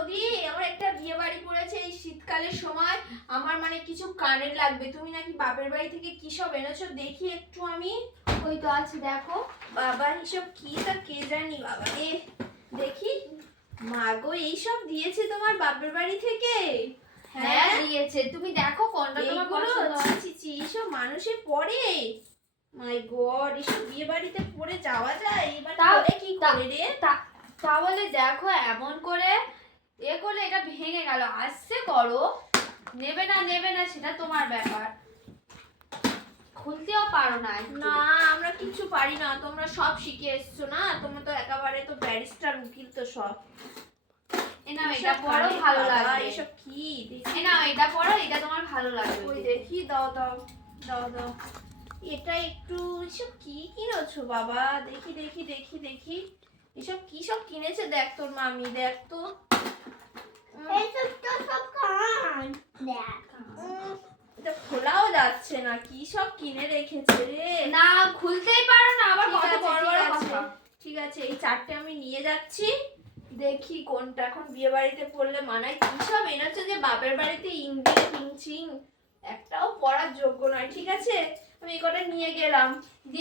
বৌদি, আমার একটা বিয়ে বাড়ি পড়েছে এই শীতকালের সময়, আমার মানে কিছু কানের লাগবে। তুমি নাকি বাপের বাড়ি থেকে কি সব এনেছো, দেখি একটু আমি। ওই তো আছে, দেখো। বাবা এইসব কি তা কে জানি বাবা রে, দেখি। মা গো, এইসব দিয়েছে তোমার বাপের বাড়ি থেকে? হ্যাঁ দিয়েছে, তুমি দেখো কোনটা তোমার পছন্দ হয়। এইসব মানুষে পরে? মাই গড, এইসব বিয়ে বাড়িতে পরে যাওয়া যায়? এবার তাও পরে কি করে রে? তাহলে দেখো, এমন করে এ করলে এটা ভেঙে গেল। আসছে করো, নেবে না সেটা তোমার ব্যাপার, খুলতেও পারো না। না, আমরা কিছু পারি না, তোমরা সব শিখে এসছো না, তোমরা তো একেবারে তো ব্যারিস্টার উকিল তো সব। নাও এটা পরো, ভালো লাগবে। এসব কি? নাও এটা পরো, এটা তোমার ভালো লাগবে। ওই দেখি, দাও দাও দাও দাও। এটা একটু, এসব কি কিনেছো বাবা? দেখি দেখি দেখি দেখি, এসব কি সব কিনেছে দেখ তোর মামি, দেখ তো। এটা খোলাও যাচ্ছে না, কি সব কিনে রেখেছে রে। না খুলতেই পারো না, আবার কত বড় বড় কথা। ঠিক আছে, এই চারটে আমি নিয়ে যাচ্ছি, দেখি কোনটা এখন বিয়ে বাড়িতে পড়লে মানায়। কি সব এনেছো যে বাপের বাড়িতে ইংরেজি কিংচিং, একটাও পড়ার যোগ্য নয়। ঠিক আছে, আমি এই কটা নিয়ে গেলাম।